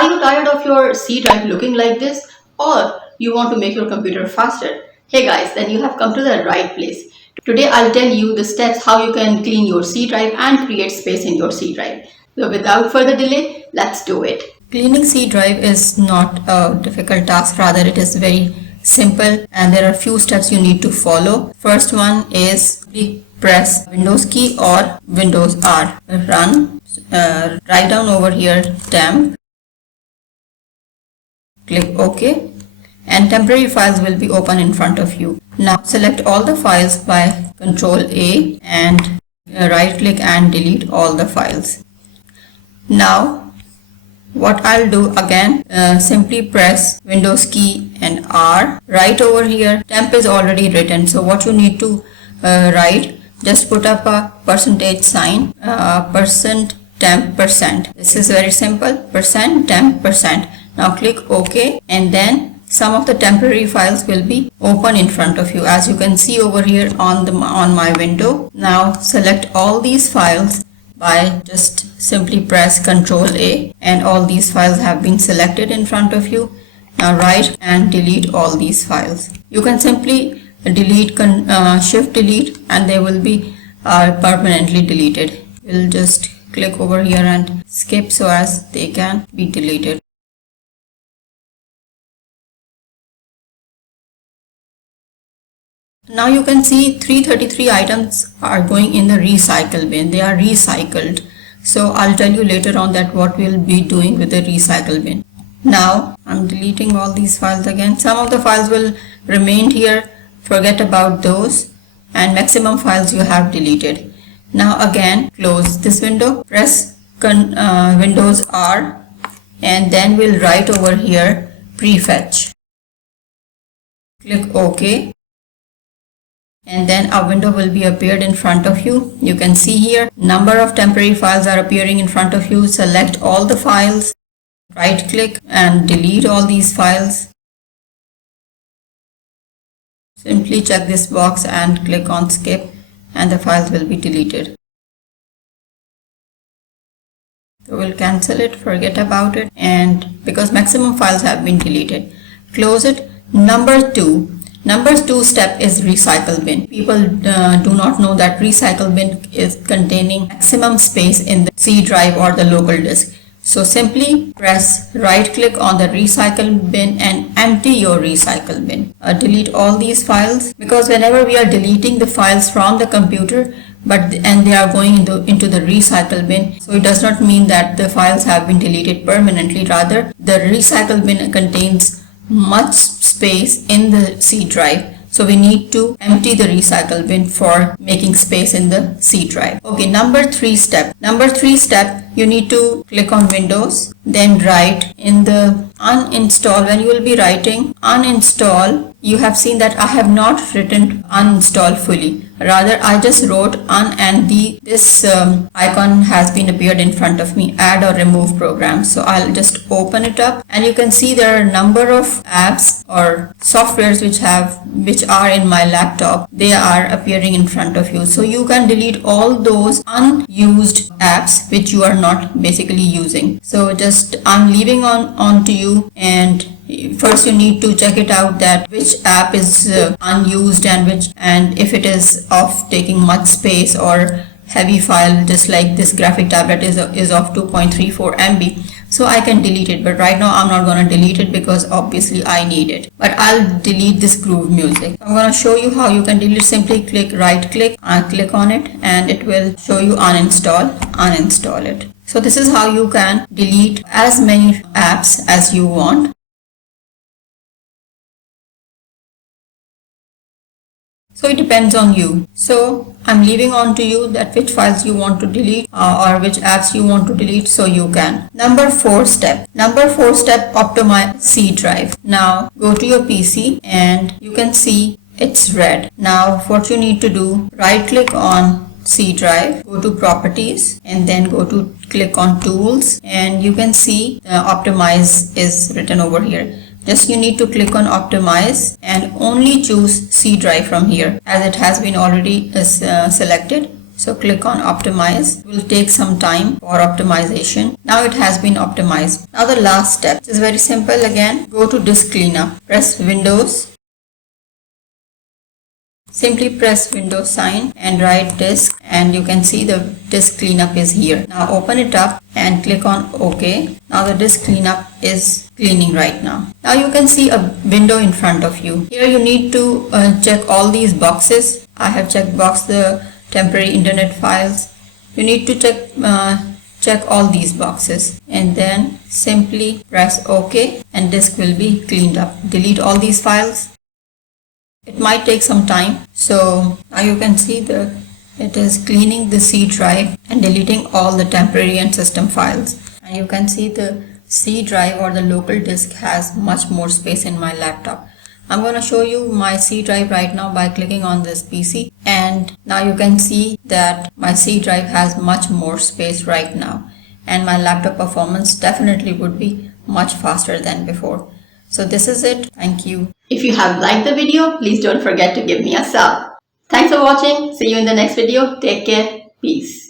Are you tired of your C drive looking like this? Or you want to make your computer faster? Hey guys, then you have come to the right place. Today I'll tell you the steps how you can clean your C drive and create space in your C drive. So without further delay, let's do it. Cleaning C drive is not a difficult task, rather it is very simple and there are few steps you need to follow. First one is press Windows key or Windows R. Run. Write down over here temp. Click OK and temporary files will be open in front of you. Now select all the files by Ctrl A and right click and delete all the files. Now what I'll do again, simply press Windows key and R. Right over here temp is already written, so what you need to write, just put up a percentage sign, %temp%. This is very simple, %temp%. Now click OK and then some of the temporary files will be open in front of you, as you can see over here on my window. Now select all these files by just simply press Ctrl A and all these files have been selected in front of you. Now write and delete all these files. You can simply delete, shift delete, and they will be permanently deleted. We'll just click over here and skip so as they can be deleted. Now you can see 333 items are going in the recycle bin. They are recycled. So I'll tell you later on that what we'll be doing with the recycle bin. Now I'm deleting all these files again. Some of the files will remain here. Forget about those, and maximum files you have deleted. Now again close this window, press Windows R and then we'll write over here prefetch. Click OK. And then a window will be appeared in front of you. You can see here number of temporary files are appearing in front of you. Select all the files, right click and delete all these files. Simply check this box and click on skip and the files will be deleted. So we'll cancel it, forget about it, and because maximum files have been deleted, close it. Number two step is recycle bin. People do not know that recycle bin is containing maximum space in the C drive or the local disk. So simply press right click on the recycle bin and empty your recycle bin. Delete all these files, because whenever we are deleting the files from the computer and they are going into the recycle bin, so it does not mean that the files have been deleted permanently. Rather, the recycle bin contains much space in the C drive, so we need to empty the recycle bin for making space in the C drive. Okay, number three step, you need to click on Windows, then write in the uninstall. When you will be writing uninstall, you have seen that I have not written uninstall fully. Rather, I just wrote un and this icon has been appeared in front of me, add or remove program. So I'll just open it up and you can see there are a number of apps or softwares which are in my laptop. They are appearing in front of you. So you can delete all those unused apps which you are not basically using. So just I'm leaving on to you, and first you need to check it out that which app is unused and if it is of taking much space or heavy file, just like this graphic tablet is of 2.34 MB. So I can delete it, but right now I'm not going to delete it because obviously I need it. But I'll delete this groove music. I'm going to show you how you can delete. Simply click right click and click on it and it will show you uninstall it. So this is how you can delete as many apps as you want. So it depends on you. So I'm leaving on to you that which files you want to delete or which apps you want to delete, so you can. Number four step, optimize C drive. Now go to your PC and you can see it's red. Now what you need to do, right click on C drive, go to properties and then click on tools, and you can see optimize is written over here. Just you need to click on optimize and only choose C drive from here, as it has been already selected. So click on optimize. It will take some time for optimization. Now it has been optimized. Now the last step is very simple again. Go to disk cleanup. Press Windows. Simply press Windows sign and write disk, and you can see the disk cleanup is here. Now open it up and click on OK. Now the disk cleanup is cleaning right now. Now you can see a window in front of you. Here you need to check all these boxes. I have checked box the temporary internet files. You need to check all these boxes and then simply press OK and disk will be cleaned up. Delete all these files. It might take some time. So now you can see that it is cleaning the C drive and deleting all the temporary and system files. And you can see the C drive or the local disk has much more space in my laptop. I'm going to show you my C drive right now by clicking on this PC, and now you can see that my C drive has much more space right now, and my laptop performance definitely would be much faster than before. So this is it. Thank you. If you have liked the video, please don't forget to give me a sub. Thanks for watching. See you in the next video. Take care. Peace.